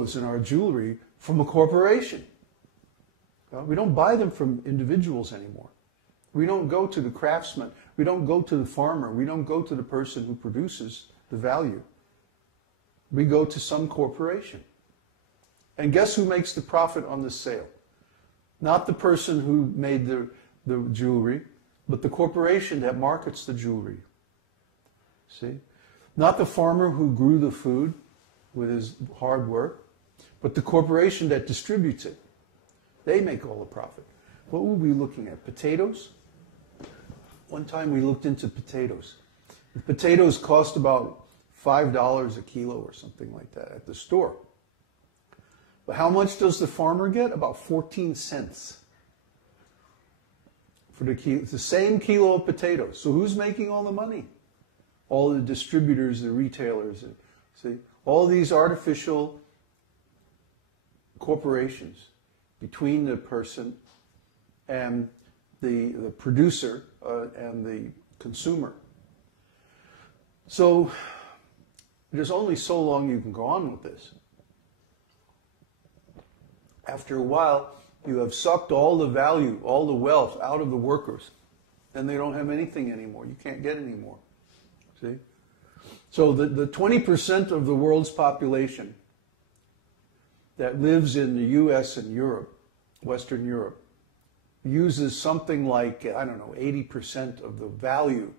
clothes and our jewelry from a corporation. We don't buy them from individuals anymore. We don't go to the craftsman. We don't go to the farmer. We don't go to the person who produces the value. We go to some corporation. And guess who makes the profit on the sale? Not the person who made the jewelry, but the corporation that markets the jewelry. See? Not the farmer who grew the food with his hard work, but the corporation that distributes it. They make all the profit. What were we looking at? Potatoes? One time we looked into potatoes. The potatoes cost about $5 a kilo or something like that at the store. But how much does the farmer get? About 14 cents for the same kilo of potatoes. So who's making all the money? All the distributors, the retailers. See, all these artificial corporations between the person and the producer and the consumer. So there's only so long you can go on with this. After a while, you have sucked all the value, all the wealth out of the workers, and they don't have anything anymore. You can't get any more. See? So the 20% of the world's population that lives in the US and Europe, Western Europe, uses something like, I don't know, 80% of the value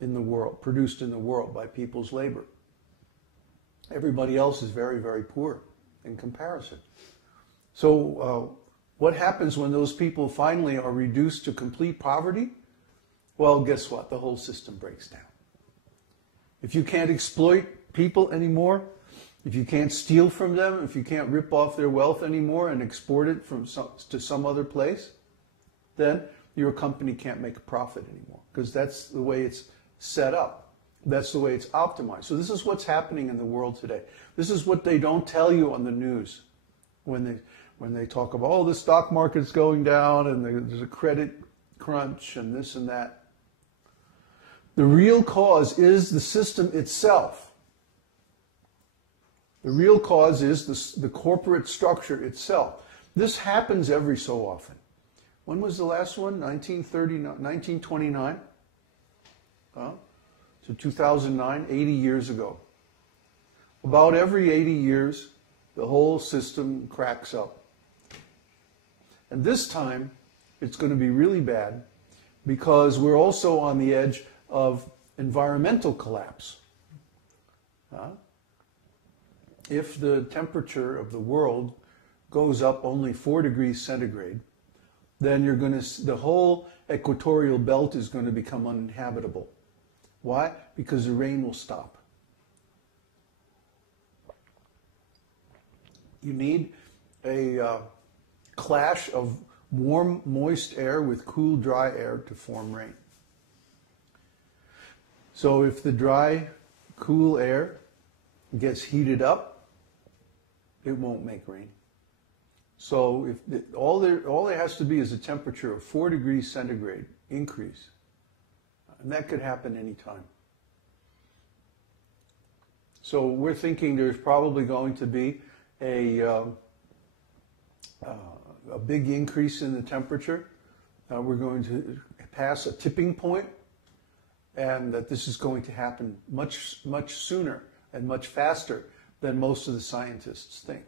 in the world, produced in the world by people's labor. Everybody else is very, very poor in comparison. So what happens when those people finally are reduced to complete poverty? Well, guess what? The whole system breaks down. If you can't exploit people anymore, if you can't steal from them, if you can't rip off their wealth anymore and export it to some other place, then your company can't make a profit anymore, because that's the way it's set up. That's the way it's optimized. So this is what's happening in the world today. This is what they don't tell you on the news when they talk about, oh, the stock market's going down and there's a credit crunch and this and that. The real cause is the system itself. The real cause is the corporate structure itself. This happens every so often. When was the last one? 1929? So 2009, 80 years ago. About every 80 years, the whole system cracks up. And this time, it's going to be really bad because we're also on the edge of environmental collapse. If the temperature of the world goes up only 4 degrees centigrade, then the whole equatorial belt is going to become uninhabitable. Why? Because the rain will stop. You need a clash of warm, moist air with cool, dry air to form rain. So if the dry, cool air gets heated up, it won't make rain. So all there has to be is a temperature of 4 degrees centigrade increase. And that could happen anytime. So we're thinking there's probably going to be a big increase in the temperature. We're going to pass a tipping point, and that this is going to happen much, much sooner and much faster than most of the scientists think.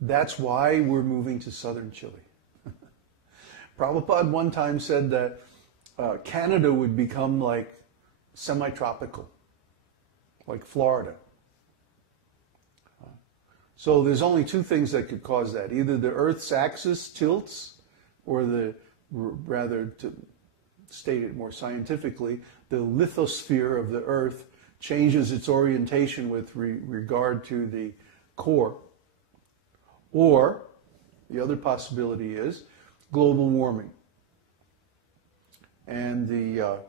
That's why we're moving to southern Chile. Prabhupada one time said that Canada would become like semi-tropical, like Florida. So there's only two things that could cause that. Either the Earth's axis tilts, or rather, to state it more scientifically, the lithosphere of the Earth changes its orientation with regard to the core. Or, the other possibility is global warming. And the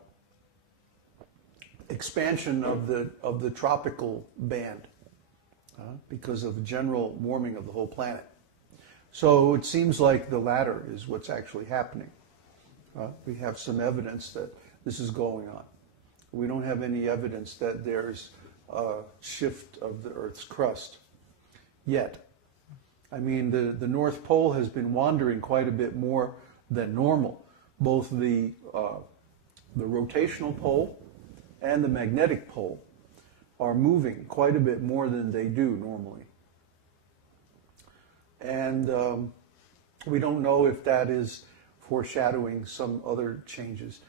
expansion of the tropical band because of general warming of the whole planet. So it seems like the latter is what's actually happening. We have some evidence that this is going on. We don't have any evidence that there's shift of the Earth's crust yet. I mean, the North Pole has been wandering quite a bit more than normal. Both the rotational pole and the magnetic pole are moving quite a bit more than they do normally. And we don't know if that is foreshadowing some other changes.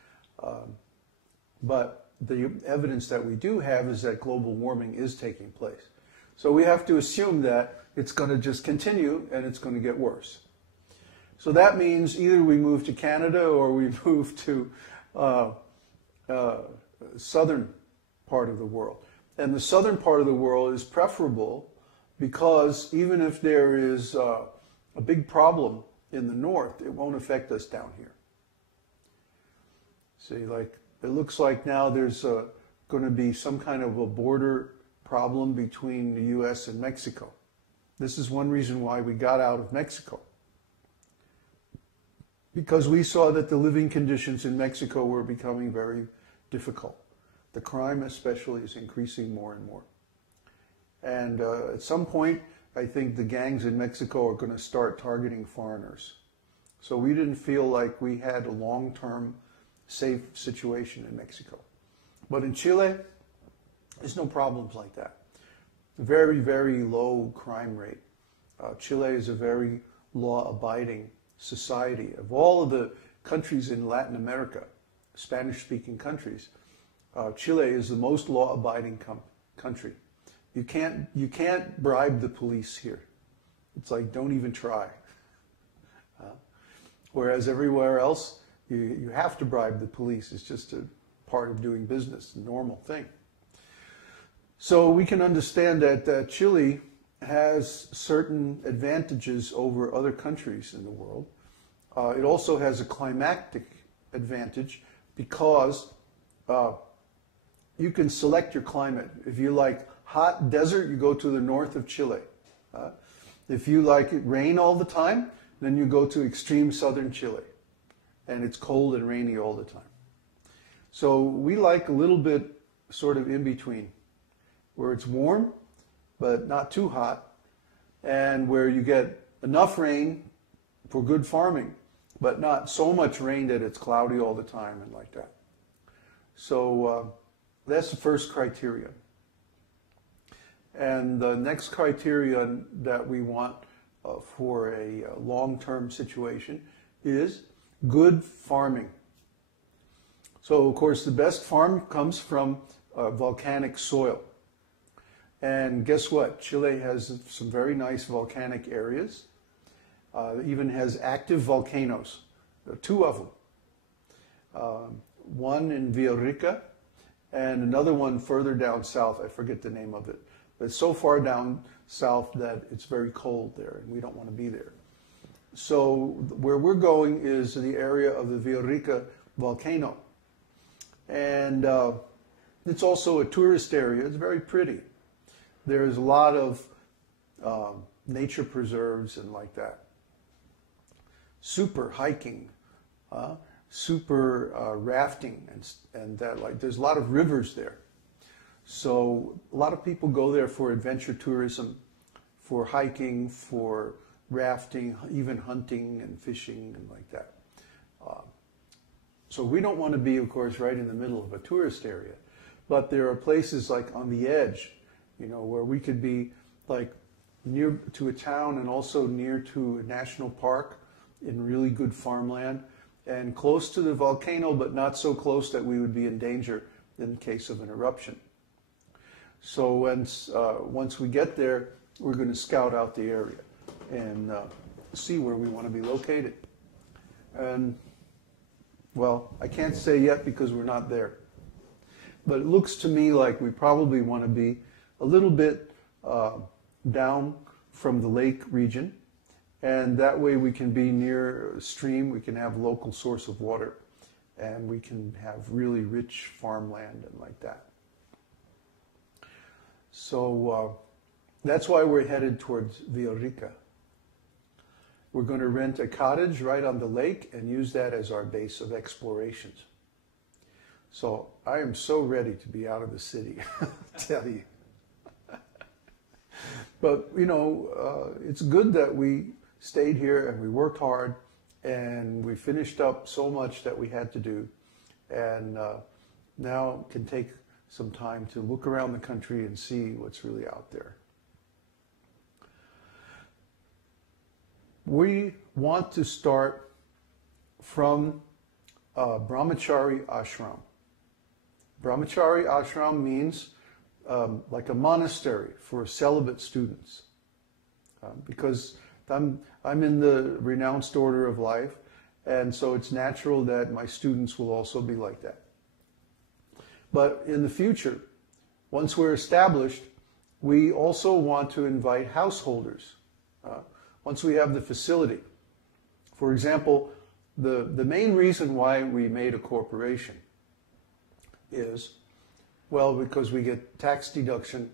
But the evidence that we do have is that global warming is taking place. So we have to assume that it's going to just continue and it's going to get worse. So that means either we move to Canada or we move to southern part of the world. And the southern part of the world is preferable because even if there is a big problem in the north, it won't affect us down here. See, like, it looks like now there's going to be some kind of a border problem between the U.S. and Mexico. This is one reason why we got out of Mexico. Because we saw that the living conditions in Mexico were becoming very difficult. The crime especially is increasing more and more. And at some point, I think the gangs in Mexico are going to start targeting foreigners. So we didn't feel like we had a long-term safe situation in Mexico. But in Chile, there's no problems like that. Very, very low crime rate. Chile is a very law-abiding society. Of all of the countries in Latin America, Spanish-speaking countries, Chile is the most law-abiding country. You can't bribe the police here. It's like, don't even try. Whereas everywhere else, you have to bribe the police. It's just a part of doing business, a normal thing. So we can understand that Chile has certain advantages over other countries in the world. It also has a climatic advantage because you can select your climate. If you like hot desert, you go to the north of Chile. If you like it rain all the time, then you go to extreme southern Chile. And it's cold and rainy all the time. So we like a little bit sort of in between, where it's warm, but not too hot, and where you get enough rain for good farming, but not so much rain that it's cloudy all the time and like that. So that's the first criterion. And the next criterion that we want for a long-term situation is good farming. So, of course, the best farm comes from volcanic soil. And guess what? Chile has some very nice volcanic areas. Even has active volcanoes, 2 of them. One in Villarrica and another one further down south. I forget the name of it. But it's so far down south that it's very cold there and we don't want to be there. So where we're going is the area of the Villarrica volcano. And it's also a tourist area. It's very pretty. There's a lot of nature preserves and like that. Super hiking, super rafting, and that, like, there's a lot of rivers there. So a lot of people go there for adventure tourism, for hiking, for rafting, even hunting and fishing and like that. So we don't want to be, of course, right in the middle of a tourist area. But there are places like on the edge, where we could be like near to a town and also near to a national park in really good farmland and close to the volcano, but not so close that we would be in danger in case of an eruption. So once we get there, we're going to scout out the area and see where we want to be located. And, well, I can't say yet because we're not there. But it looks to me like we probably want to be a little bit down from the lake region. And that way we can be near a stream, we can have a local source of water, and we can have really rich farmland and like that. So that's why we're headed towards Villarrica. We're going to rent a cottage right on the lake and use that as our base of explorations. So I am so ready to be out of the city, I tell you. But, you know, it's good that we stayed here and we worked hard and we finished up so much that we had to do. And now can take some time to look around the country and see what's really out there. We want to start from Brahmachari ashram. Brahmachari ashram means like a monastery for celibate students. Because I'm in the renounced order of life, and so it's natural that my students will also be like that. But in the future, once we're established, we also want to invite householders. Once we have the facility. For example, the main reason why we made a corporation is, well, because we get tax deduction